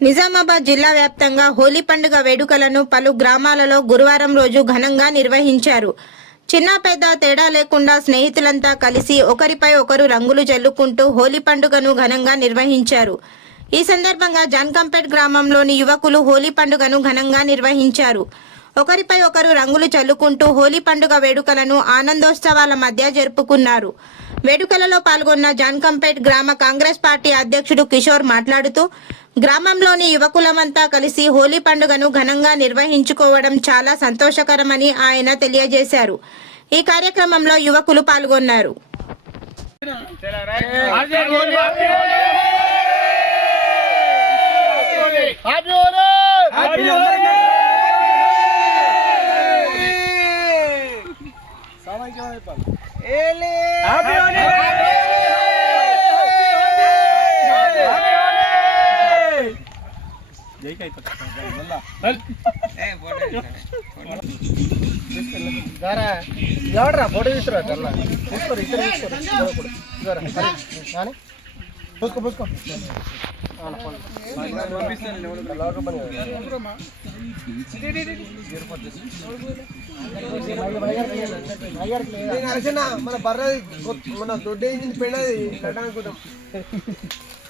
నిజామాబాద్ జిల్లా వ్యాప్తంగా హోలీ పండుగ వేడుకలను పలు గ్రామాలలో గురువారం రోజు ఘనంగా నిర్వహించారు. చిన్న పెద్ద తేడా లేకుండా స్నేహితులంతా కలిసి ఒకరిపై ఒకరు రంగులు జల్లుకుంటూ హోలీ పండుగను ఘనంగా నిర్వహించారు. ఈ సందర్భంగా జాన్కంపేట్ గ్రామంలోని యువకులు హోలీ పండుగను ఘనంగా నిర్వహించారు. ఒకరిపై ఒకరు రంగులు చల్లుకుంటూ హోలీ పండుగ వేడుకలను ఆనందోత్సవాల మధ్య జరుపుకున్నారు. వేడుకలలో పాల్గొన్న జాన్కంపేట్ గ్రామ కాంగ్రెస్ పార్టీ అధ్యక్షుడు కిషోర్ మాట్లాడుతూ గ్రామంలోని యువకులమంతా కలిసి హోలీ పండుగను ఘనంగా నిర్వహించుకోవడం చాలా సంతోషకరమని ఆయన తెలియజేశారు. ఈ కార్యక్రమంలో యువకులు పాల్గొన్నారు. ఎవడరా ఫోటో తీసుకురా చల్ల తీసుకోరు ఇద్దరు తీసుకోరు ఇద్దరు కానీ పూసుకో పూసుకో మన బర్ర మన దొడ్డ పెళ్ళది కట్టనుకుంటాం కొత్త కొట్టుకొని మెల్ల కదా నీ కొట్టినావరా నేను కొట్టినా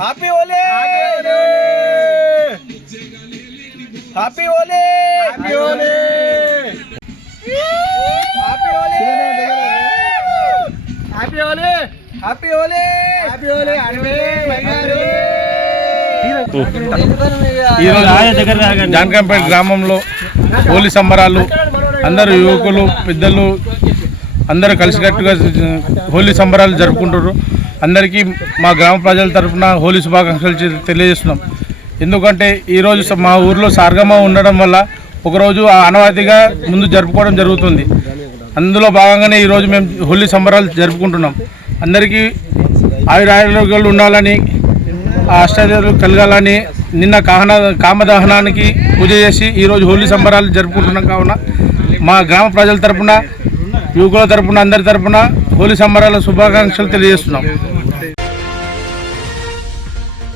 హ్యాపీ ఓలే హ్యాపీ ఓలే హ్యాపీ ఓలే హ్యాపీ ఓలే హ్యాపీ ఓలే హ్యాపీ ఓలే హ్యాపీ ఓలే ఈరోజు జాన్కంపేట గ్రామంలో హోలీ సంబరాలు అందరు యువకులు పెద్దలు అందరూ కలిసికట్టుగా హోలీ సంబరాలు జరుపుకుంటారు అందరికీ మా గ్రామ ప్రజల తరఫున హోలీ శుభాకాంక్షలు తెలియజేస్తున్నాం. ఎందుకంటే ఈరోజు మా ఊర్లో సార్గమ ఉండడం వల్ల ఒకరోజు అనవాయితీగా ముందు జరుపుకోవడం జరుగుతుంది. అందులో భాగంగానే ఈరోజు మేము హోలీ సంబరాలు జరుపుకుంటున్నాం. అందరికీ ఆయురారోగ్యాలు ఉండాలని ఆశ్చర్యాలు కలగాలని నిన్న కాహన కామదహనానికి పూజ చేసి ఈరోజు హోలీ సంబరాలు జరుపుకుంటున్నాం కావున మా గ్రామ ప్రజల తరపున యువకుల తరపున అందరి తరపున హోలీ సంబరాల శుభాకాంక్షలు తెలియజేస్తున్నాం.